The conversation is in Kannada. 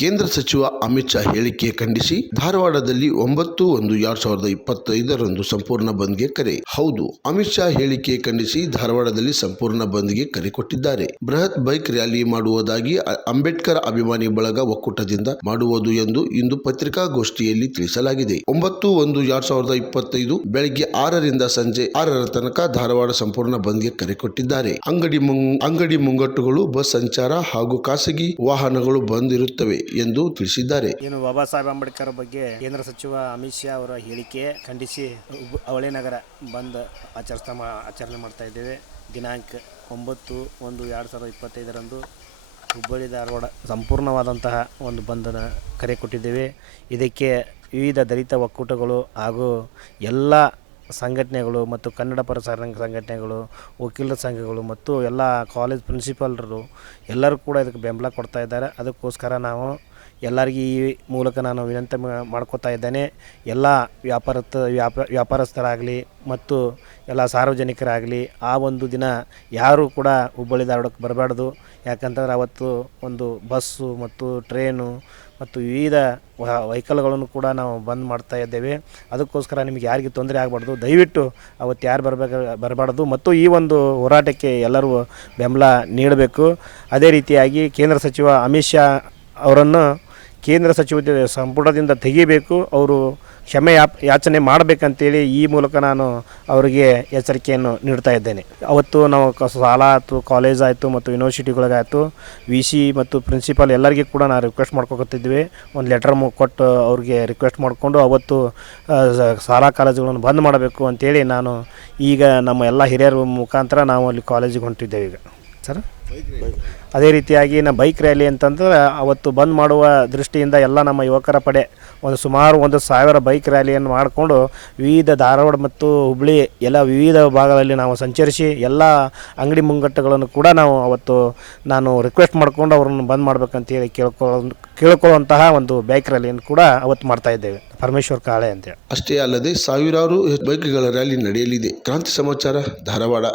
ಕೇಂದ್ರ ಸಚಿವ ಅಮಿತ್ ಶಾ ಹೇಳಿಕೆ ಖಂಡಿಸಿ ಧಾರವಾಡದಲ್ಲಿ 9/1/2025 ಸಂಪೂರ್ಣ ಬಂದ್ಗೆ ಕರೆ. ಹೌದು, ಅಮಿತ್ ಶಾ ಹೇಳಿಕೆ ಖಂಡಿಸಿ ಧಾರವಾಡದಲ್ಲಿ ಸಂಪೂರ್ಣ ಬಂದ್ಗೆ ಕರೆ ಕೊಟ್ಟಿದ್ದಾರೆ. ಬೃಹತ್ ಬೈಕ್ ರ್ಯಾಲಿ ಮಾಡುವುದಾಗಿ ಅಂಬೇಡ್ಕರ್ ಅಭಿಮಾನಿ ಬಳಗ ಒಕ್ಕೂಟದಿಂದ ಮಾಡುವುದು ಎಂದು ಇಂದು ಪತ್ರಿಕಾಗೋಷ್ಠಿಯಲ್ಲಿ ತಿಳಿಸಲಾಗಿದೆ. 9/1/2025 ಬೆಳಗ್ಗೆ 6ರಿಂದ ಸಂಜೆ 6ರ ತನಕ ಧಾರವಾಡ ಸಂಪೂರ್ಣ ಬಂದ್ಗೆ ಕರೆ ಕೊಟ್ಟಿದ್ದಾರೆ. ಅಂಗಡಿ ಮುಂಗಟ್ಟುಗಳು, ಬಸ್ ಸಂಚಾರ ಹಾಗೂ ಖಾಸಗಿ ವಾಹನಗಳು ಬಂದ್ ಇರುತ್ತವೆ ಎಂದು ತಿಳಿಸಿದ್ದಾರೆ. ಏನು ಬಾಬಾ ಸಾಹೇಬ್ ಅಂಬೇಡ್ಕರ್ ಬಗ್ಗೆ ಕೇಂದ್ರ ಸಚಿವ ಅಮಿತ್ ಶಾ ಅವರ ಹೇಳಿಕೆ ಖಂಡಿಸಿ ಅವಳಿ ನಗರ ಬಂದ್ ಆಚರಣೆ ಮಾಡ್ತಾ ಇದ್ದೇವೆ. ದಿನಾಂಕ 9/1/2025 ಹುಬ್ಬಳ್ಳಿ ಧಾರವಾಡ ಸಂಪೂರ್ಣವಾದಂತಹ ಒಂದು ಬಂಧನ ಕರೆ ಕೊಟ್ಟಿದ್ದೇವೆ. ಇದಕ್ಕೆ ವಿವಿಧ ದಲಿತ ಒಕ್ಕೂಟಗಳು ಹಾಗೂ ಎಲ್ಲ ಸಂಘಟನೆಗಳು ಮತ್ತು ಕನ್ನಡ ಪರ ಸಂಘಟನೆಗಳು, ವಕೀಲರ ಸಂಘಗಳು ಮತ್ತು ಎಲ್ಲ ಕಾಲೇಜ್ ಪ್ರಿನ್ಸಿಪಾಲರು ಎಲ್ಲರೂ ಕೂಡ ಇದಕ್ಕೆ ಬೆಂಬಲ ಕೊಡ್ತಾ ಇದ್ದಾರೆ. ಅದಕ್ಕೋಸ್ಕರ ನಾವು ಎಲ್ಲರಿಗೂ ಈ ಮೂಲಕ ನಾನು ವಿನಂತಿ ಮಾಡ್ಕೋತಾ ಇದ್ದೇನೆ. ಎಲ್ಲ ವ್ಯಾಪಾರಸ್ಥರಾಗಲಿ ಮತ್ತು ಎಲ್ಲ ಸಾರ್ವಜನಿಕರಾಗಲಿ ಆ ಒಂದು ದಿನ ಯಾರೂ ಕೂಡ ಹುಬ್ಬಳ್ಳಿ ಧಾರವಾಡಕ್ಕೆ ಬರಬಾರ್ದು. ಯಾಕಂತಂದ್ರೆ ಅವತ್ತು ಒಂದು ಬಸ್ಸು ಮತ್ತು ಟ್ರೇನು ಮತ್ತು ವಿವಿಧ ವೆಹಿಕಲ್ಗಳನ್ನು ಕೂಡ ನಾವು ಬಂದ್ ಮಾಡ್ತಾ ಇದ್ದೇವೆ. ಅದಕ್ಕೋಸ್ಕರ ನಿಮಗೆ ಯಾರಿಗೆ ತೊಂದರೆ ಆಗಬಾರ್ದು, ದಯವಿಟ್ಟು ಅವತ್ತು ಯಾರು ಬರಬಾರ್ದು ಮತ್ತು ಈ ಒಂದು ಹೋರಾಟಕ್ಕೆ ಎಲ್ಲರೂ ಬೆಂಬಲ ನೀಡಬೇಕು. ಅದೇ ರೀತಿಯಾಗಿ ಕೇಂದ್ರ ಸಚಿವ ಅಮಿತ್ ಶಾ ಅವರನ್ನು ಕೇಂದ್ರ ಸಚಿವ ಸಂಪುಟದಿಂದ ತೆಗಿಬೇಕು, ಅವರು ಕ್ಷಮೆ ಯಾಚನೆ ಮಾಡಬೇಕಂತೇಳಿ ಈ ಮೂಲಕ ನಾನು ಅವರಿಗೆ ಎಚ್ಚರಿಕೆಯನ್ನು ನೀಡ್ತಾ ಇದ್ದೇನೆ. ಅವತ್ತು ನಾವು ಶಾಲಾ ಆಯಿತು, ಕಾಲೇಜ್ ಆಯಿತು ಮತ್ತು ಯೂನಿವರ್ಸಿಟಿಗಳಿಗಾಯಿತು VC ಮತ್ತು ಪ್ರಿನ್ಸಿಪಾಲ್ ಎಲ್ಲರಿಗೂ ಕೂಡ ನಾವು ರಿಕ್ವೆಸ್ಟ್ ಮಾಡ್ಕೊತಿದ್ವಿ. ಒಂದು ಲೆಟರ್ ಕೊಟ್ಟು ಅವ್ರಿಗೆ ರಿಕ್ವೆಸ್ಟ್ ಮಾಡಿಕೊಂಡು ಅವತ್ತು ಶಾಲಾ ಕಾಲೇಜುಗಳನ್ನು ಬಂದ್ ಮಾಡಬೇಕು ಅಂತೇಳಿ ನಾನು ಈಗ ನಮ್ಮ ಎಲ್ಲ ಹಿರಿಯರ ಮುಖಾಂತರ ನಾವು ಅಲ್ಲಿ ಕಾಲೇಜಿಗೆ ಹೊಂಟಿದ್ದೇವೆ ಈಗ ಸರ್. ಅದೇ ರೀತಿಯಾಗಿ ನಮ್ಮ ಬೈಕ್ ರ್ಯಾಲಿ ಅಂತಂದ್ರೆ ಅವತ್ತು ಬಂದ್ ಮಾಡುವ ದೃಷ್ಟಿಯಿಂದ ಎಲ್ಲ ನಮ್ಮ ಯುವಕರ ಪಡೆ ಸುಮಾರು 1,000 ಬೈಕ್ ರ್ಯಾಲಿಯನ್ನು ಮಾಡಿಕೊಂಡು ವಿವಿಧ ಧಾರವಾಡ ಮತ್ತು ಹುಬ್ಬಳ್ಳಿ ಎಲ್ಲ ವಿವಿಧ ಭಾಗದಲ್ಲಿ ನಾವು ಸಂಚರಿಸಿ ಎಲ್ಲ ಅಂಗಡಿ ಮುಂಗಟ್ಟುಗಳನ್ನು ಕೂಡ ನಾನು ರಿಕ್ವೆಸ್ಟ್ ಮಾಡಿಕೊಂಡು ಅವ್ರನ್ನ ಬಂದ್ ಮಾಡಬೇಕಂತೇಳಿ ಕೇಳ್ಕೊಳ್ಳುವಂತಹ ಒಂದು ಬೈಕ್ ರ್ಯಾಲಿಯನ್ನು ಕೂಡ ಅವತ್ತು ಮಾಡ್ತಾ ಇದ್ದೇವೆ. ಪರಮೇಶ್ವರ್ ಕಾಳೆ ಅಂತೇಳಿ. ಅಷ್ಟೇ ಅಲ್ಲದೆ ಸಾವಿರಾರು ಬೈಕ್ಗಳ ರ್ಯಾಲಿ ನಡೆಯಲಿದೆ. ಕ್ರಾಂತಿ ಸಮಾಚಾರ, ಧಾರವಾಡ.